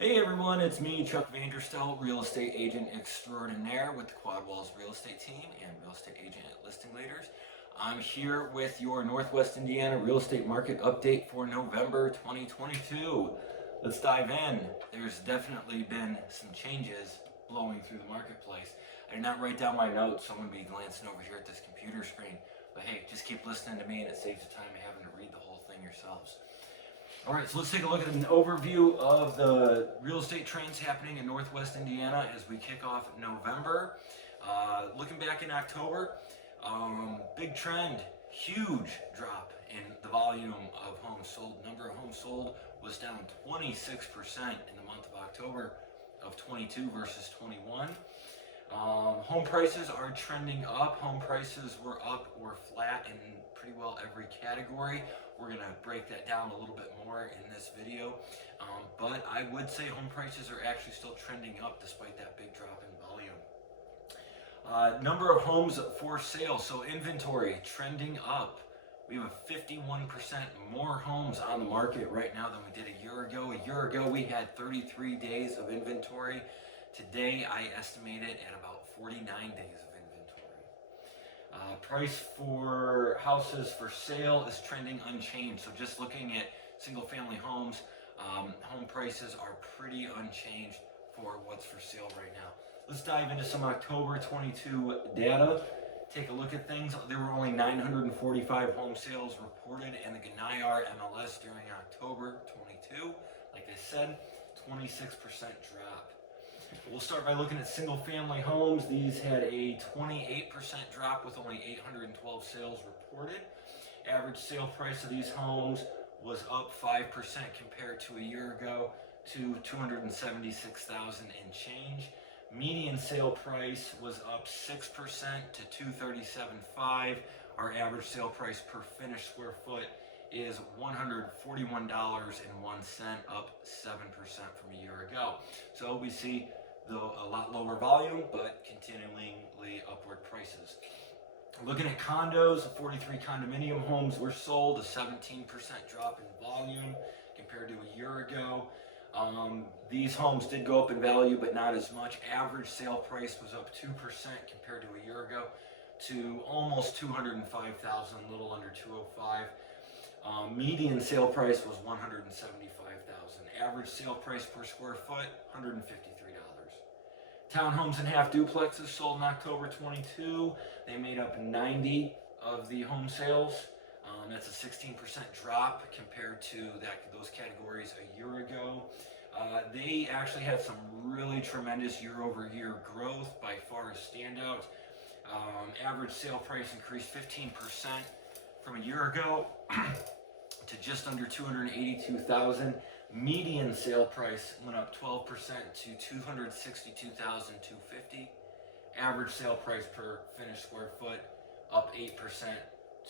Hey everyone, it's me, Chuck Vanderstel, real estate agent extraordinaire with the Quad Walls Real Estate Team and real estate agent at Listing Leaders. I'm here with your Northwest Indiana real estate market update for November 2022. Let's dive in. There's definitely been some changes blowing through the marketplace. I did not write down my notes, so I'm going to be glancing over here at this computer screen. But hey, just keep listening to me and it saves you time of having to read the whole thing yourselves. All right, so let's take a look at an overview of the real estate trends happening in Northwest Indiana as we kick off November. Looking back in October, big trend, huge drop in the volume of homes sold. Number of homes sold was down 26% in the month of October of 22 versus 21. Home prices are trending up. Home prices were up or flat in pretty well every category. We're going to break that down a little bit more in this video. But I would say home prices are actually still trending up despite that big drop in volume. Number of homes for sale. So inventory trending up. We have 51% more homes on the market right now than we did a year ago. A year ago, we had 33 days of inventory. Today, I estimate it at about 49 days of inventory. Price for houses for sale is trending unchanged. So just looking at single family homes, home prices are pretty unchanged for what's for sale right now. Let's dive into some October 22 data. Take a look at things. There were only 945 home sales reported in the Indiana MLS during October 22. Like I said, 26% drop. We'll start by looking at single family homes. These had a 28% drop with only 812 sales reported. Average sale price of these homes was up 5% compared to a year ago to $276,000 and change. Median sale price was up 6% to $237,500. Our average sale price per finished square foot is $141.01, up 7% from a year ago. So we see a lot lower volume, but continually upward prices. Looking at condos, 43 condominium homes were sold, a 17% drop in volume compared to a year ago. These homes did go up in value, but not as much. Average sale price was up 2% compared to a year ago to almost $205,000, a little under $205,000. Median sale price was $175,000. Average sale price per square foot, $153. Townhomes and half duplexes sold in October 22. They made up 90 of the home sales. That's a 16% drop compared to those categories a year ago. They actually had some really tremendous year-over-year growth, by far a standout. Average sale price increased 15% from a year ago to just under $282,000. Median sale price went up 12% to $262,250. Average sale price per finished square foot up 8%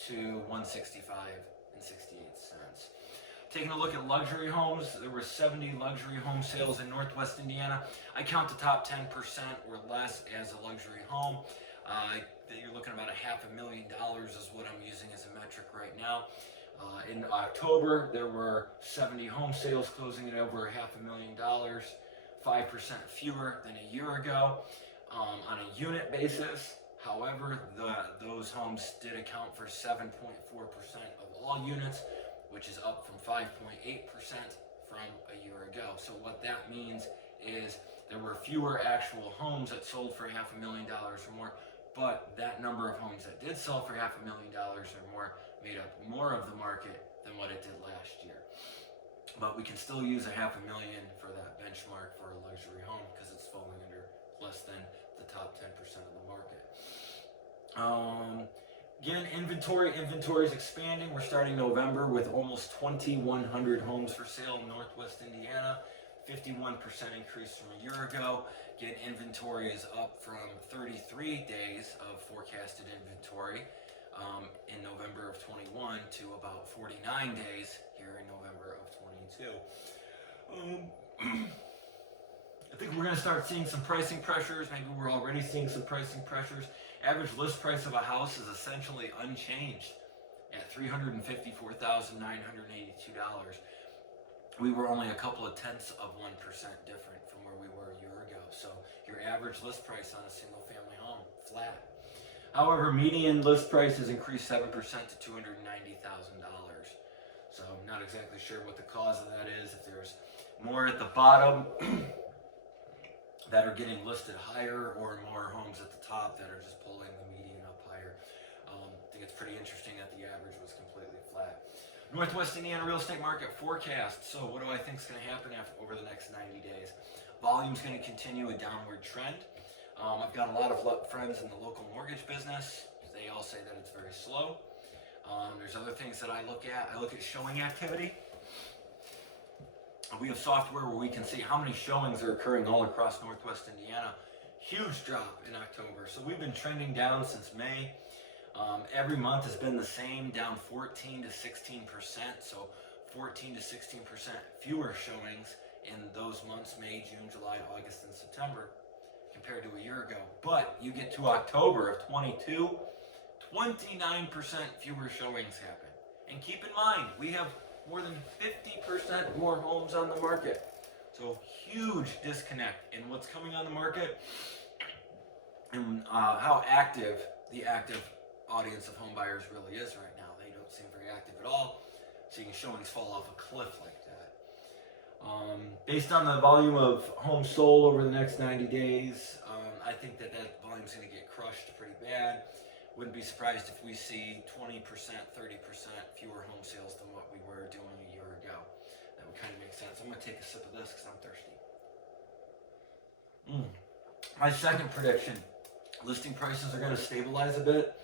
to $165.68. Taking a look at luxury homes, there were 70 luxury home sales in Northwest Indiana. I count the top 10% or less as a luxury home. You're looking at about $500,000 is what I'm using as a metric right now. In October, there were 70 home sales closing at over $500,000, 5% fewer than a year ago. On a unit basis, however, those homes did account for 7.4% of all units, which is up from 5.8% from a year ago. So what that means is there were fewer actual homes that sold for $500,000 or more, but that number of homes that did sell for $500,000 or more made up more of the market than what it did last year. But we can still use $500,000 for that benchmark for a luxury home because it's falling under less than the top 10% of the market. Again, inventory is expanding. We're starting November with almost 2,100 homes for sale in Northwest Indiana, 51% increase from a year ago. Again, inventory is up from 33 days of forecasted inventory in November of 21 to about 49 days here in November of 22. I think we're going to start seeing some pricing pressures. Maybe we're already seeing some pricing pressures. Average list price of a house is essentially unchanged at $354,982. we were only a couple of tenths of 1% different from where we were a year ago. So your average list price on a single family home, flat. However, median list price has increased 7% to $290,000. So I'm not exactly sure what the cause of that is. If there's more at the bottom that are getting listed higher, or more homes at the top that are just pulling the median up higher. I think it's pretty interesting that the average was completely flat. Northwest Indiana real estate market forecast. So what do I think is going to happen over the next 90 days? Volume's going to continue a downward trend. I've got a lot of friends in the local mortgage business. They all say that it's very slow. There's other things that I look at. I look at showing activity. We have software where we can see how many showings are occurring all across Northwest Indiana. Huge drop in October. So we've been trending down since May. Every month has been the same, down 14 to 16%. So 14 to 16% fewer showings in those months, May, June, July, August, and September, compared to a year ago. But you get to October of 22, 29% fewer showings happen. And keep in mind, we have more than 50% more homes on the market. So huge disconnect in what's coming on the market and how active the active audience of home buyers really is right now. They don't seem very active at all. Seeing showings fall off a cliff like that. Based on the volume of homes sold over the next 90 days, I think that volume is going to get crushed pretty bad. Wouldn't be surprised if we see 20%, 30% fewer home sales than what we were doing a year ago. That would kind of make sense. I'm going to take a sip of this because I'm thirsty. My second prediction, listing prices are going to stabilize a bit.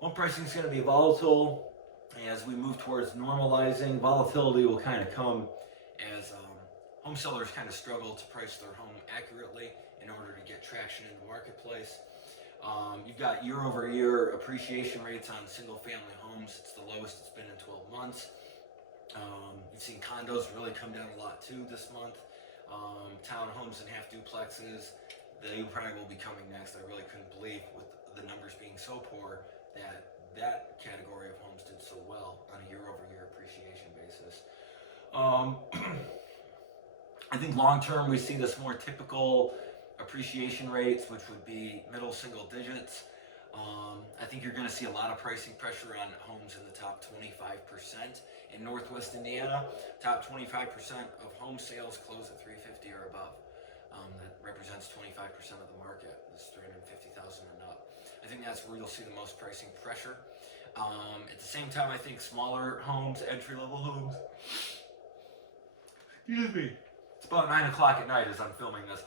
Home pricing is going to be volatile. As we move towards normalizing, volatility will kind of come as home sellers kind of struggle to price their home accurately in order to get traction in the marketplace. You've got year-over-year appreciation rates on single-family homes. It's the lowest it's been in 12 months. You've seen condos really come down a lot too this month. Townhomes and half duplexes, they probably will be coming next. I really couldn't believe, with the numbers being so poor, that category of homes did so well on a year-over-year appreciation basis. I think long-term we see this more typical appreciation rates, which would be middle single digits. I think you're going to see a lot of pricing pressure on homes in the top 25% in Northwest Indiana. Top 25% of home sales close at $350 or above. That represents 25% of the market. That's $350,000 and up. I think that's where you'll see the most pricing pressure. At the same time, I think smaller homes, entry-level homes. Excuse me. It's about 9 o'clock at night as I'm filming this.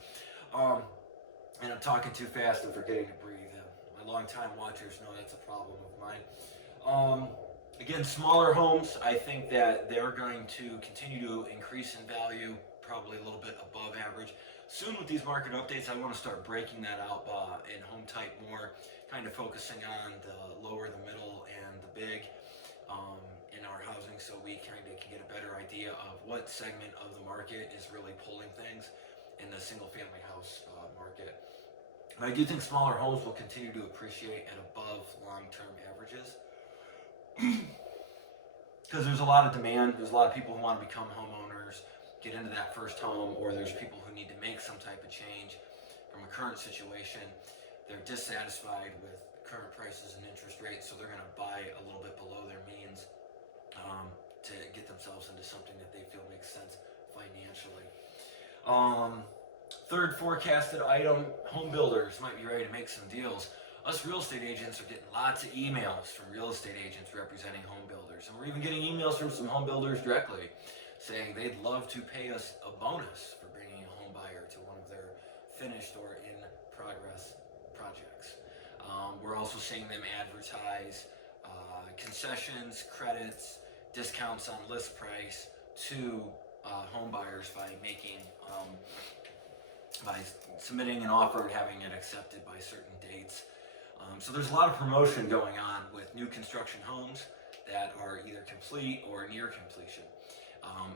And I'm talking too fast and forgetting to breathe. My long-time watchers know that's a problem of mine. Again, smaller homes, I think that they're going to continue to increase in value, probably a little bit above average. Soon with these market updates, I want to start breaking that out in home type more, kind of focusing on the lower, the middle, and the big in our housing, so we kind of can get a better idea of what segment of the market is really pulling things in the single-family house market. But I do think smaller homes will continue to appreciate at above long-term averages because there's a lot of demand. There's a lot of people who want to become homeowners, get into that first home, or there's people who need to make some type of change from a current situation. They're dissatisfied with current prices and interest rates, so they're going to buy a little bit below their means to get themselves into something that they feel makes sense financially. Third forecasted item, home builders might be ready to make some deals. Us real estate agents are getting lots of emails from real estate agents representing home builders. And we're even getting emails from some home builders directly saying they'd love to pay us a bonus for bringing a home buyer to one of their finished or in progress projects. We're also seeing them advertise concessions, credits, discounts on list price to home buyers by submitting an offer and having it accepted by certain dates. So there's a lot of promotion going on with new construction homes that are either complete or near completion.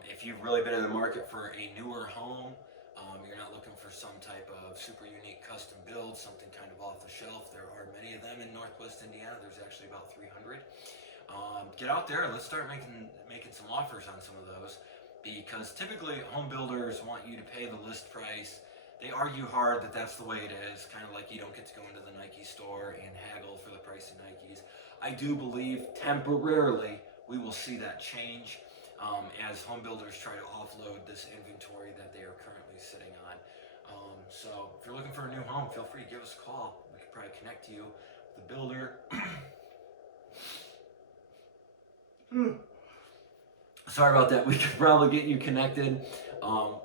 If you've really been in the market for a newer home, you're not looking for some type of super unique custom build, something kind of off the shelf. There are many of them in Northwest Indiana. There's actually about 300. Get out there and let's start making some offers on some of those, because typically home builders want you to pay the list price. They argue hard that that's the way it is, kind of like you don't get to go into the Nike store and haggle for the price of Nikes. I do believe temporarily we will see that change as home builders try to offload this inventory that they are currently sitting on. So if you're looking for a new home, feel free to give us a call. We could probably connect you with a builder. Sorry about that. We could probably get you connected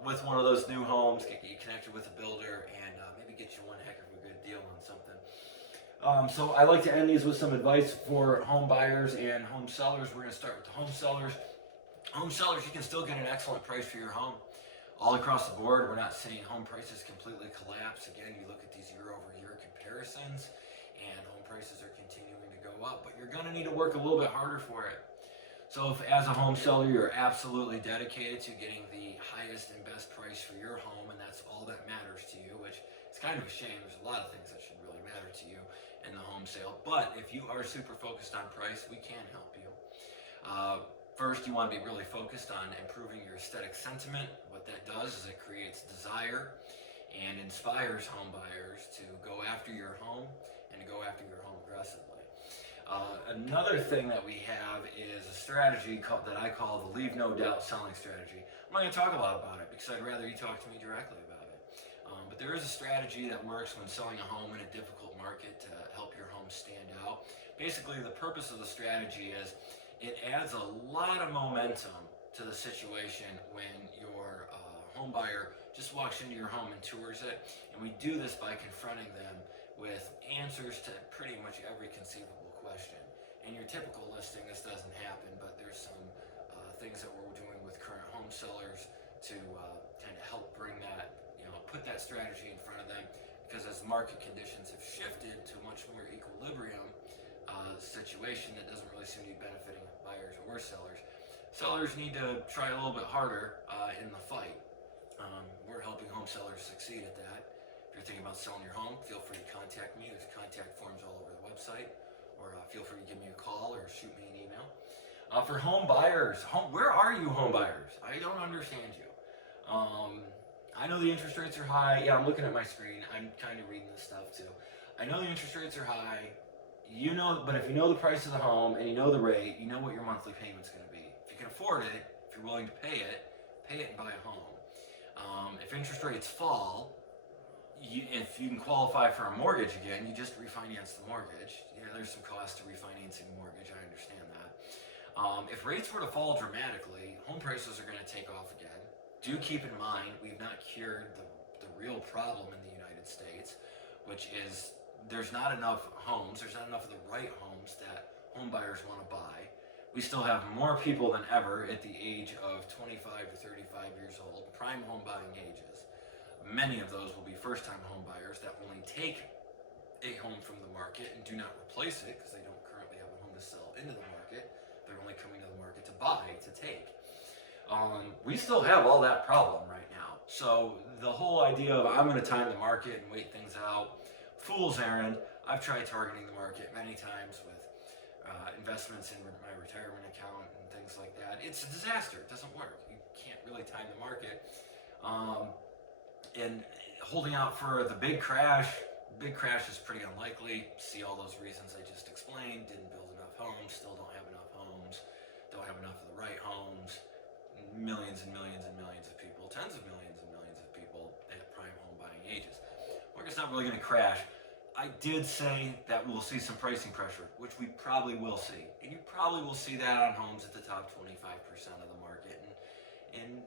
with one of those new homes, get you connected with a builder, and maybe get you one heck of a good deal on something. So I like to end these with some advice for home buyers and home sellers. We're going to start with the home sellers. Home sellers, you can still get an excellent price for your home. All across the board, we're not seeing home prices completely collapse. Again, you look at these year-over-year comparisons, and home prices are continuing to go up, but you're going to need to work a little bit harder for it. So if as a home seller, you're absolutely dedicated to getting the highest and best price for your home, and that's all that matters to you, which is kind of a shame. There's a lot of things that should really matter to you in the home sale. But if you are super focused on price, we can help you. First, you want to be really focused on improving your aesthetic sentiment. What that does is it creates desire and inspires home buyers to go after your home and to go after your home aggressively. Another thing that we have is a strategy that I call the leave no doubt selling strategy. I'm not going to talk a lot about it because I'd rather you talk to me directly about it. But there is a strategy that works when selling a home in a difficult market to help your home stand out. Basically, the purpose of the strategy is it adds a lot of momentum to the situation when your home buyer just walks into your home and tours it. And we do this by confronting them with answers to pretty much every conceivable question. In your typical listing, this doesn't happen, but there's some things that we're doing with current home sellers to kind of help bring that, put that strategy in front of them. Because as market conditions have shifted to a much more equilibrium situation that doesn't really seem to be benefiting buyers or sellers, sellers need to try a little bit harder in the fight. We're helping home sellers succeed at that. If you're thinking about selling your home, feel free to contact me. There's contact forms all over the website, or feel free to give me a call or shoot me an email. For home buyers, where are you home buyers? I don't understand you. I know the interest rates are high. Yeah, I'm looking at my screen. I'm kind of reading this stuff too. I know the interest rates are high. But if you know the price of the home and you know the rate, you know what your monthly payment's going to be. If you can afford it, if you're willing to pay it and buy a home. If interest rates fall, if you can qualify for a mortgage again, you just refinance the mortgage. There's some cost to refinancing a mortgage. I understand that. If rates were to fall dramatically, home prices are going to take off again. Do keep in mind, we've not cured the real problem in the United States, which is there's not enough homes, there's not enough of the right homes that home buyers want to buy. We still have more people than ever at the age of 25 to 35 years old, prime home buying ages. Many of those will be first-time home buyers that only take a home from the market and do not replace it because they don't currently have a home to sell into the market. They're only coming to the market to buy, to take. We still have all that problem right now. So the whole idea of I'm going to time the market and wait things out, fool's errand. I've tried targeting the market many times with investments in my retirement account and things like that. It's a disaster. It doesn't work. You can't really time the market. And holding out for the big crash is pretty unlikely. See all those reasons I just explained. Didn't build enough homes, still don't have enough homes, don't have enough of the right homes. Millions and millions and millions of people, tens of millions and millions of people at prime home buying ages. Market's not really going to crash. I did say that we'll see some pricing pressure, which we probably will see. And you probably will see that on homes at the top 25% of the market. And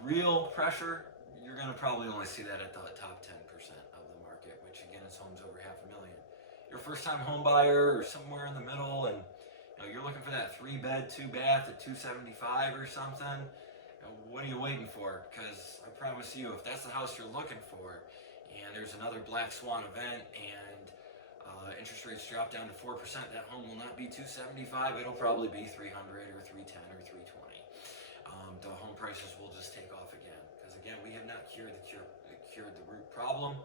real pressure, you're going to probably only see that at the top 10% of the market, which again is homes over $500,000. You're a first-time home buyer or somewhere in the middle, and you're looking for that 3-bed, 2-bath at $275 or something. What are you waiting for? Because I promise you, if that's the house you're looking for, and there's another black swan event, and interest rates drop down to 4%, that home will not be $275. It'll probably be $300 or $310 or $320. The home prices will just take off again, because again, we have not cured the root problem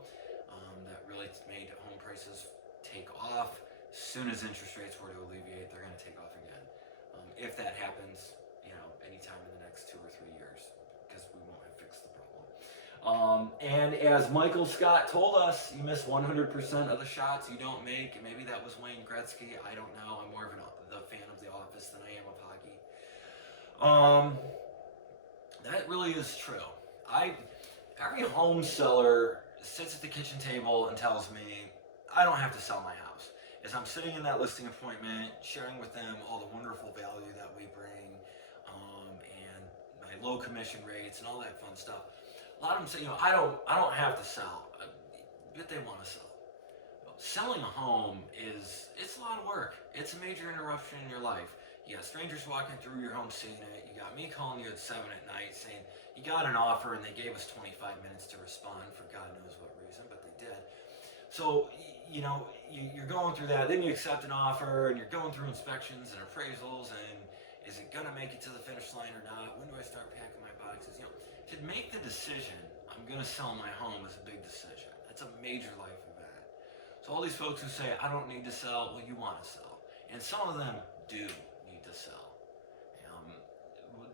that really made home prices take off. As soon as interest rates were to alleviate, they're going to take off again. If that happens, anytime in the next 2 or 3 years, because we won't have fixed the problem. And as Michael Scott told us, you miss 100% of the shots you don't make. And maybe that was Wayne Gretzky. I don't know. I'm more of the fan of The Office than I am of hockey. That really is true. Every home seller sits at the kitchen table and tells me I don't have to sell my house. As I'm sitting in that listing appointment, sharing with them all the wonderful value that we bring, and my low commission rates and all that fun stuff. A lot of them say, I don't have to sell, but they want to sell. Selling a home it's a lot of work. It's a major interruption in your life. You got strangers walking through your home seeing it. You got me calling you at 7 at night saying you got an offer and they gave us 25 minutes to respond for God knows what reason, but they did. So, you're going through that. Then you accept an offer and you're going through inspections and appraisals, and is it going to make it to the finish line or not? When do I start packing my boxes? To make the decision, I'm going to sell my home is a big decision. That's a major life event. So all these folks who say, I don't need to sell, well, you want to sell. And some of them do need to sell.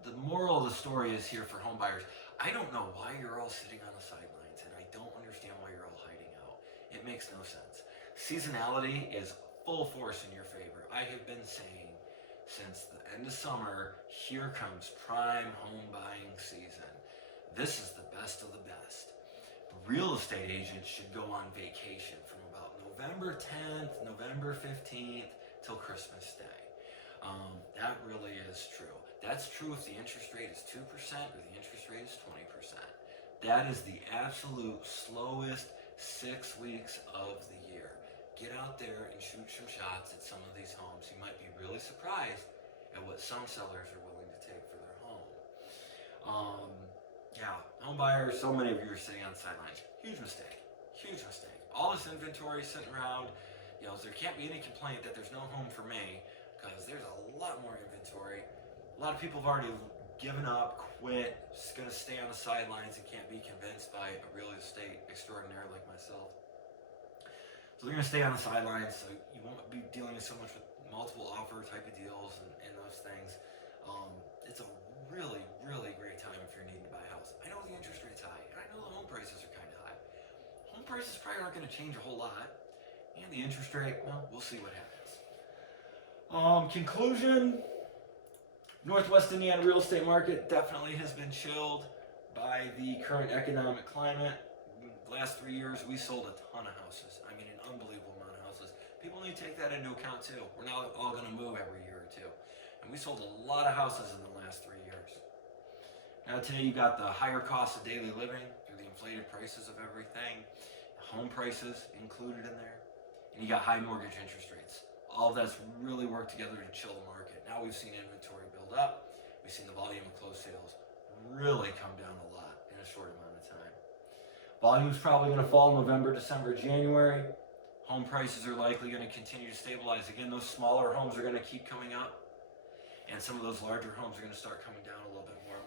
The moral of the story is here for home buyers. I don't know why you're all sitting on the sidelines, and I don't understand why you're all hiding out. It makes no sense. Seasonality is full force in your favor. I have been saying since the end of summer, here comes prime home buying season. This is the best of the best. Real estate agents should go on vacation from about November 10th, November 15th till Christmas Day. That really is true. That's true if the interest rate is 2% or the interest rate is 20%. That is the absolute slowest 6 weeks of the year. Get out there and shoot some shots at some of these homes. You might be really surprised at what some sellers are willing to take for their home. Home buyers, so many of you are sitting on the sidelines. Huge mistake. All this inventory sitting around, there can't be any complaint that there's no home for me, because there's a lot more inventory. A lot of people have already given up, quit, just going to stay on the sidelines and can't be convinced by a real estate extraordinaire like myself. So they're going to stay on the sidelines, so you won't be dealing so much with multiple offer type of deals and those things. It's a really, really great time if you're needing to buy a house. I know the interest rate's high, and I know the home prices are kind of high. Home prices probably aren't going to change a whole lot, and the interest rate, well, we'll see what happens. Conclusion, Northwest Indiana real estate market definitely has been chilled by the current economic climate. The last 3 years, we sold a ton of houses. I mean, an unbelievable amount of houses. People need to take that into account too. We're not all going to move every year or two. And we sold a lot of houses in the last 3 years. Now today you got the higher cost of daily living through the inflated prices of everything, home prices included in there, and you got high mortgage interest rates. All of that's really worked together to chill the market. Now we've seen inventory build up. We've seen the volume of closed sales really come down a lot in a short amount of time. Volume's probably going to fall November, December, January. Home prices are likely going to continue to stabilize. Again, those smaller homes are going to keep coming up, and some of those larger homes are going to start coming down a little bit more.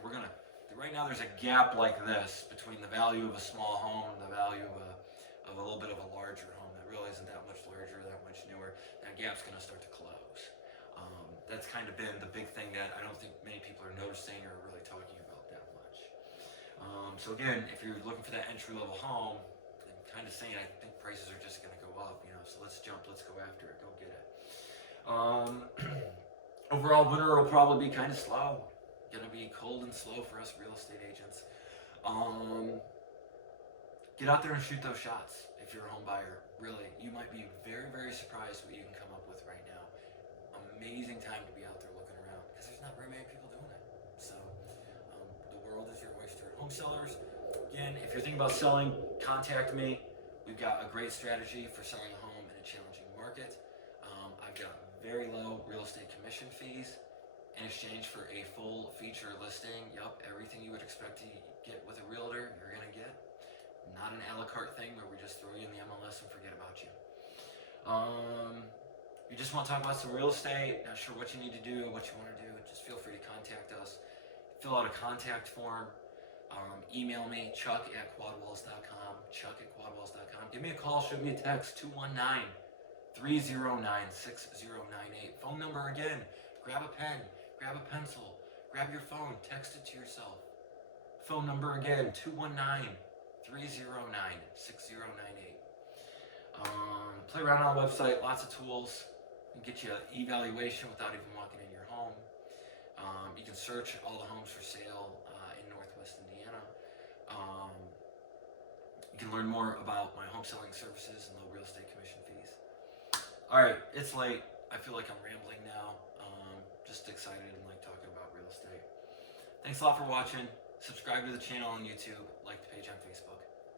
Right now there's a gap like this between the value of a small home and the value of a little bit of a larger home that really isn't that much larger, that much newer. That gap's going to start to close. That's kind of been the big thing that I don't think many people are noticing or really talking about that much. So again, if you're looking for that entry-level home, I'm kind of saying I think prices are just going to go up, so let's jump, let's go after it, go get it. Overall, winter will probably be kind of slow. Going to be cold and slow for us real estate agents. Get out there and shoot those shots if you're a home buyer. Really, you might be very, very surprised what you can come up with right now. Amazing time to be out there looking around because there's not very many people doing it. So the world is your oyster. Home sellers, again, if you're thinking about selling, contact me. We've got a great strategy for selling a home in a challenging market. I've got very low real estate commission fees in exchange for a full feature listing. Yup, everything you would expect to get with a realtor, you're going to get. Not an a la carte thing where we just throw you in the MLS and forget about you. You just want to talk about some real estate, not sure what you need to do, what you want to do, just feel free to contact us. Fill out a contact form. Email me, chuck@quadwalls.com, chuck@quadwalls.com. Give me a call, shoot me a text, 219-309-6098. Phone number again, grab a pen, grab a pencil, Grab your phone, text it to yourself. Phone number again, 219-309-6098. Play around on the website, lots of tools. You can get you an evaluation without even walking in your home. You can search all the homes for sale in Northwest Indiana. You can learn more about my home selling services and low real estate commission fees. All right, it's late. I feel like I'm rambling now. Just excited and like talking about real estate. Thanks a lot for watching. Subscribe to the channel on YouTube. Like the page on Facebook.